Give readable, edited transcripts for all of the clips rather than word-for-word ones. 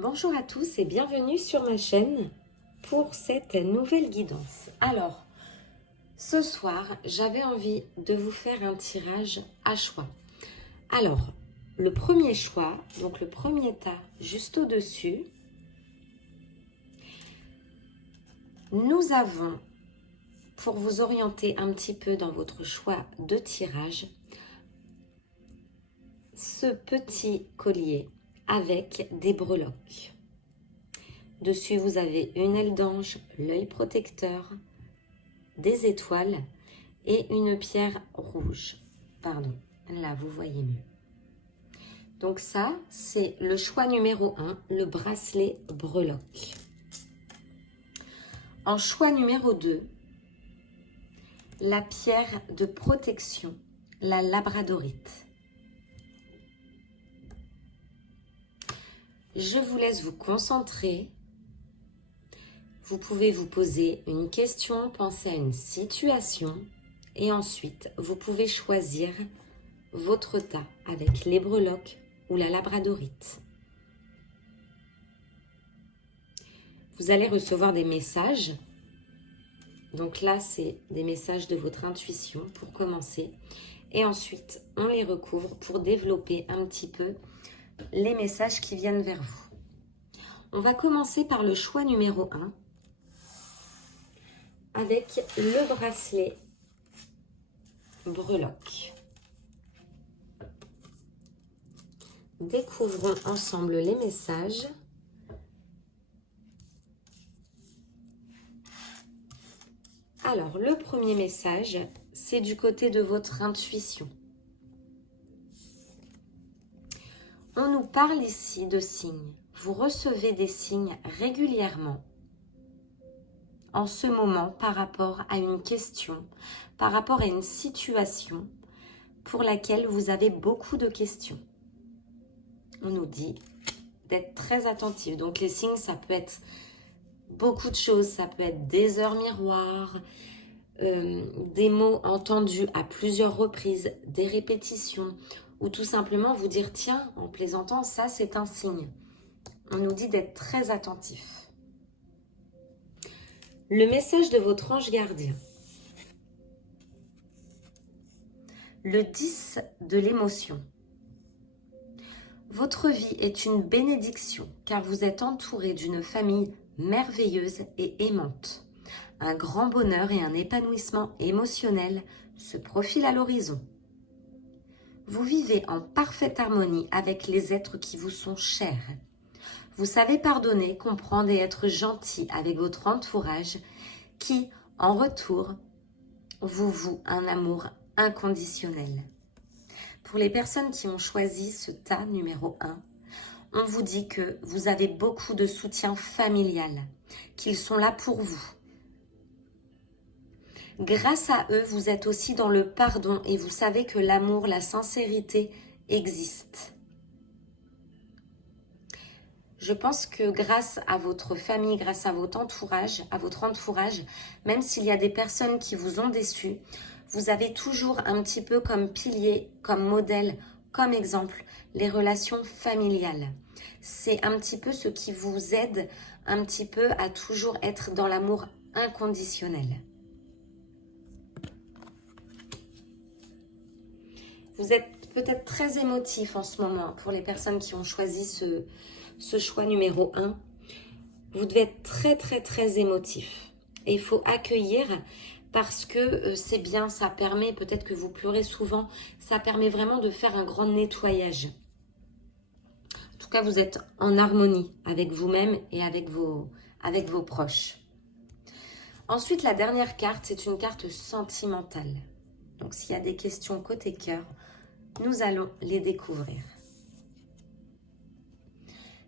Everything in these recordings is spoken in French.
Bonjour à tous et bienvenue sur ma chaîne pour cette nouvelle guidance. Alors, ce soir, j'avais envie de vous faire un tirage à choix. Alors, le premier choix, donc le premier tas juste au-dessus, nous avons, pour vous orienter un petit peu dans votre choix de tirage, ce petit collier avec des breloques. Dessus, vous avez une aile d'ange, l'œil protecteur, des étoiles et une pierre rouge. Pardon, là, vous voyez mieux. Donc ça, c'est le choix numéro 1, le bracelet breloque. En choix numéro 2, la pierre de protection, la labradorite. Je vous laisse vous concentrer. Vous pouvez vous poser une question, penser à une situation et ensuite vous pouvez choisir votre tas avec les breloques ou la labradorite. Vous allez recevoir des messages. Donc là, c'est des messages de votre intuition pour commencer. Et ensuite, on les recouvre pour développer un petit peu les messages qui viennent vers vous. On va commencer par le choix numéro 1 avec le bracelet breloque. Découvrons ensemble les messages. Alors, le premier message, c'est du côté de votre intuition. On nous parle ici de signes. Vous recevez des signes régulièrement en ce moment par rapport à une question, par rapport à une situation pour laquelle vous avez beaucoup de questions. On nous dit d'être très attentif. Donc les signes, ça peut être beaucoup de choses. Ça peut être des heures miroirs, des mots entendus à plusieurs reprises, des répétitions, ou tout simplement vous dire, tiens, en plaisantant, ça c'est un signe. On nous dit d'être très attentif. Le message de votre ange gardien. Le 10 de l'émotion. Votre vie est une bénédiction car vous êtes entouré d'une famille merveilleuse et aimante. Un grand bonheur et un épanouissement émotionnel se profilent à l'horizon. Vous vivez en parfaite harmonie avec les êtres qui vous sont chers. Vous savez pardonner, comprendre et être gentil avec votre entourage qui, en retour, vous voue un amour inconditionnel. Pour les personnes qui ont choisi ce tas numéro 1, on vous dit que vous avez beaucoup de soutien familial, qu'ils sont là pour vous. Grâce à eux, vous êtes aussi dans le pardon et vous savez que l'amour, la sincérité existent. Je pense que grâce à votre famille, grâce à votre entourage, même s'il y a des personnes qui vous ont déçu, vous avez toujours un petit peu comme pilier, comme modèle, comme exemple, les relations familiales. C'est un petit peu ce qui vous aide un petit peu à toujours être dans l'amour inconditionnel. Vous êtes peut-être très émotif en ce moment pour les personnes qui ont choisi ce choix numéro 1. Vous devez être très très très émotif. Et il faut accueillir parce que c'est bien, ça permet, peut-être que vous pleurez souvent, ça permet vraiment de faire un grand nettoyage. En tout cas, vous êtes en harmonie avec vous-même et avec vos proches. Ensuite, la dernière carte, c'est une carte sentimentale. Donc, s'il y a des questions côté cœur, nous allons les découvrir.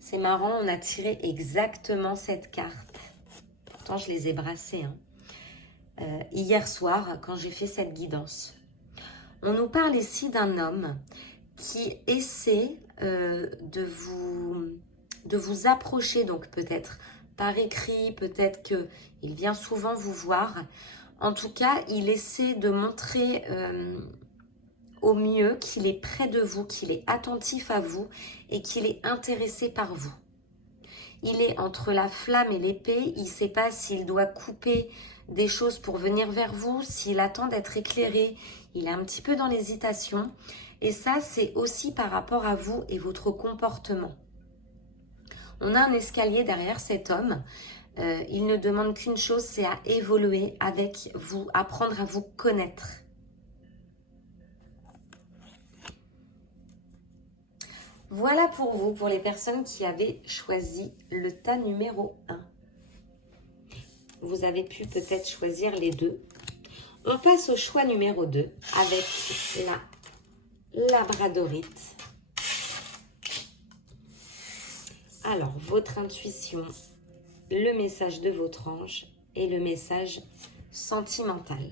C'est marrant, on a tiré exactement cette carte. Pourtant, je les ai brassées hier soir quand j'ai fait cette guidance. On nous parle ici d'un homme qui essaie de vous approcher, donc peut-être par écrit, peut-être qu'il vient souvent vous voir. En tout cas, il essaie de montrer au mieux qu'il est près de vous, qu'il est attentif à vous et qu'il est intéressé par vous. Il est entre la flamme et l'épée. Il ne sait pas s'il doit couper des choses pour venir vers vous, s'il attend d'être éclairé. Il est un petit peu dans l'hésitation. Et ça, c'est aussi par rapport à vous et votre comportement. On a un escalier derrière cet homme. Il ne demande qu'une chose, c'est à évoluer avec vous, apprendre à vous connaître. Voilà pour vous, pour les personnes qui avaient choisi le tas numéro 1. Vous avez pu peut-être choisir les deux. On passe au choix numéro 2 avec la labradorite. Alors, votre intuition, le message de votre ange et le message sentimental.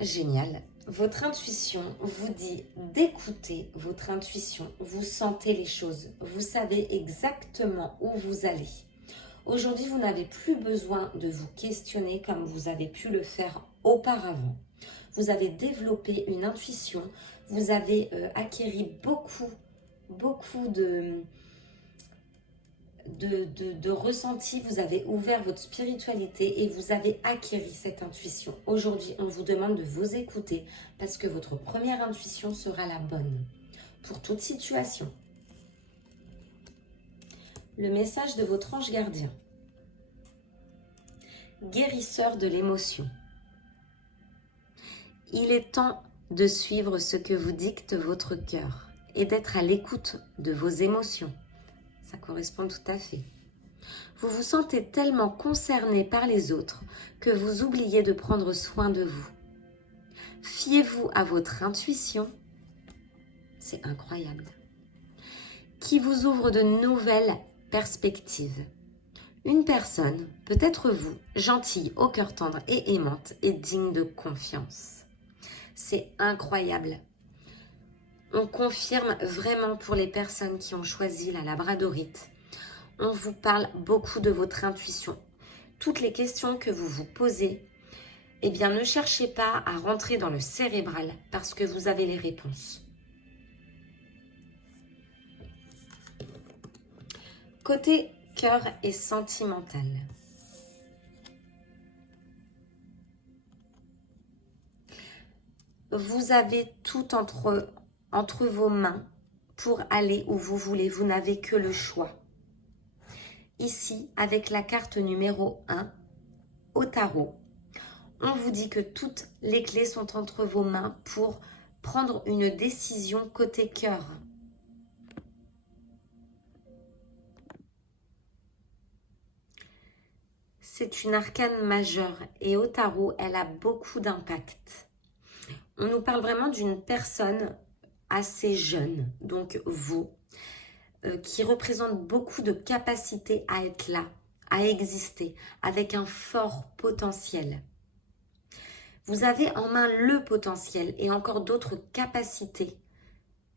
Génial. Votre intuition vous dit d'écouter votre intuition. Vous sentez les choses. Vous savez exactement où vous allez. Aujourd'hui, vous n'avez plus besoin de vous questionner comme vous avez pu le faire auparavant. Vous avez développé une intuition. Vous avez acquéri beaucoup de ressenti, vous avez ouvert votre spiritualité et vous avez acquéri cette intuition. Aujourd'hui, on vous demande de vous écouter parce que votre première intuition sera la bonne pour toute situation. Le message de votre ange gardien. Guérisseur de l'émotion. Il est temps de suivre ce que vous dicte votre cœur et d'être à l'écoute de vos émotions. Ça correspond tout à fait. Vous vous sentez tellement concerné par les autres que vous oubliez de prendre soin de vous. Fiez-vous à votre intuition, c'est incroyable, qui vous ouvre de nouvelles perspectives. Une personne, peut-être vous, gentille, au cœur tendre et aimante, est digne de confiance. C'est incroyable. On confirme vraiment pour les personnes qui ont choisi la labradorite. On vous parle beaucoup de votre intuition. Toutes les questions que vous vous posez, eh bien ne cherchez pas à rentrer dans le cérébral parce que vous avez les réponses. Côté cœur et sentimental. Vous avez tout entre vos mains pour aller où vous voulez. Vous n'avez que le choix. Ici, avec la carte numéro 1 au tarot, on vous dit que toutes les clés sont entre vos mains pour prendre une décision côté cœur. C'est une arcane majeure et au tarot, elle a beaucoup d'impact. On nous parle vraiment d'une personne assez jeune, donc vous, qui représente beaucoup de capacité à être là, à exister, avec un fort potentiel. Vous avez en main le potentiel et encore d'autres capacités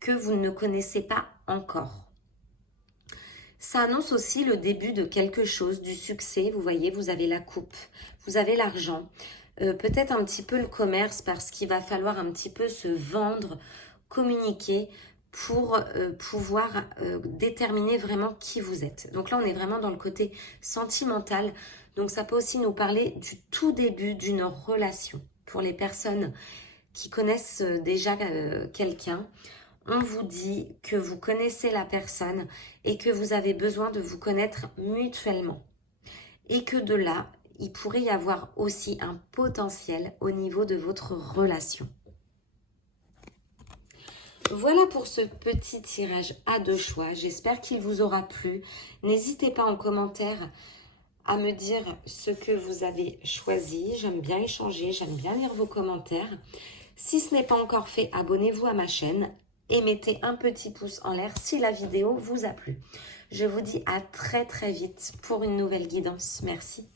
que vous ne connaissez pas encore. Ça annonce aussi le début de quelque chose, du succès. Vous voyez, vous avez la coupe, vous avez l'argent, peut-être un petit peu le commerce parce qu'il va falloir un petit peu se vendre, communiquer pour pouvoir déterminer vraiment qui vous êtes. Donc là, on est vraiment dans le côté sentimental. Donc ça peut aussi nous parler du tout début d'une relation. Pour les personnes qui connaissent déjà quelqu'un, on vous dit que vous connaissez la personne et que vous avez besoin de vous connaître mutuellement. Et que de là, il pourrait y avoir aussi un potentiel au niveau de votre relation. Voilà pour ce petit tirage à deux choix. J'espère qu'il vous aura plu. N'hésitez pas en commentaire à me dire ce que vous avez choisi. J'aime bien échanger, j'aime bien lire vos commentaires. Si ce n'est pas encore fait, abonnez-vous à ma chaîne et mettez un petit pouce en l'air si la vidéo vous a plu. Je vous dis à très très vite pour une nouvelle guidance. Merci.